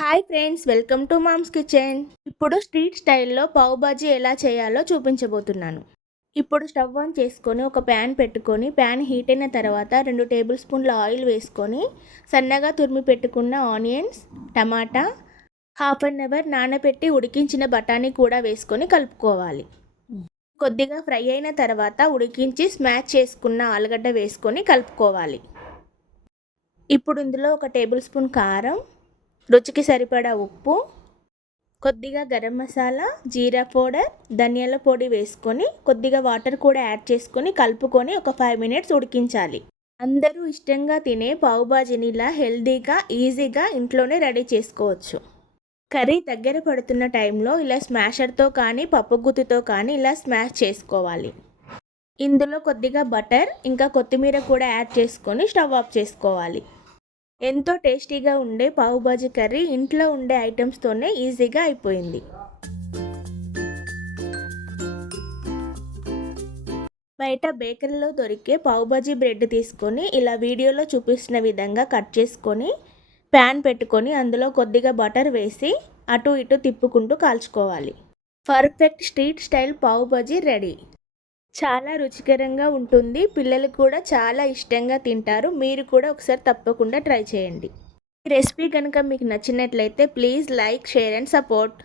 Hi friends, welcome to mom's kitchen. ఇప్పుడు street స్టైల్లో పావ్ బాజీ ఎలా చేయాలో చూపించబోతున్నాను. ఇప్పుడు స్టవ్ ఆన్ చేసుకొని ఒక ప్యాన్ పెట్టుకొని ప్యాన్ హీట్ అయిన తర్వాత 2 టేబుల్ స్పూన్ల ఆయిల్ వేసుకొని సన్నగా తురిమి పెట్టుకున్న ఆనియన్స్, టమాటా, హాఫ్ అన్ అవర్ నానబెట్టి ఉడికించిన బఠానీ కూడా వేసుకొని కలుపుకోవాలి. కొద్దిగా ఫ్రై అయిన తర్వాత ఉడికించి స్మాష్ చేసుకున్న ఆలుగడ్డ వేసుకొని కలుపుకోవాలి. ఇప్పుడు ఇందులో 1 టేబుల్ స్పూన్ కారం, రుచికి సరిపడా ఉప్పు, కొద్దిగా గరం మసాలా, జీరా పౌడర్, ధనియాల పొడి వేసుకొని కొద్దిగా వాటర్ కూడా యాడ్ చేసుకొని కలుపుకొని ఒక 5 మినిట్స్ ఉడికించాలి. అందరూ ఇష్టంగా తినే పావ్ బాజీని ఇలా హెల్దీగా, ఈజీగా ఇంట్లోనే రెడీ చేసుకోవచ్చు. కర్రీ దగ్గర పడుతున్న టైంలో ఇలా స్మాషర్తో కానీ పప్పుగుత్తితో కానీ ఇలా స్మాష్ చేసుకోవాలి. ఇందులో కొద్దిగా బటర్ ఇంకా కొత్తిమీర కూడా యాడ్ చేసుకొని స్టవ్ ఆఫ్ చేసుకోవాలి. ఎంతో టేస్టీగా ఉండే పావ్ బాజీ కర్రీ ఇంట్లో ఉండే ఐటమ్స్తోనే ఈజీగా అయిపోయింది. బయట బేకరీలో దొరికే పావ్ బాజీ బ్రెడ్ తీసుకొని ఇలా వీడియోలో చూపిస్తున్న విధంగా కట్ చేసుకొని ప్యాన్ పెట్టుకొని అందులో కొద్దిగా బటర్ వేసి అటు ఇటు తిప్పుకుంటూ కాల్చుకోవాలి. Perfect street style pav bhaji ready. చాలా రుచికరంగా ఉంటుంది. పిల్లలు కూడా చాలా ఇష్టంగా తింటారు. మీరు కూడా ఒకసారి తప్పకుండా ట్రై చేయండి. ఈ రెసిపీ కనుక మీకు నచ్చినట్లయితే please like, share and support.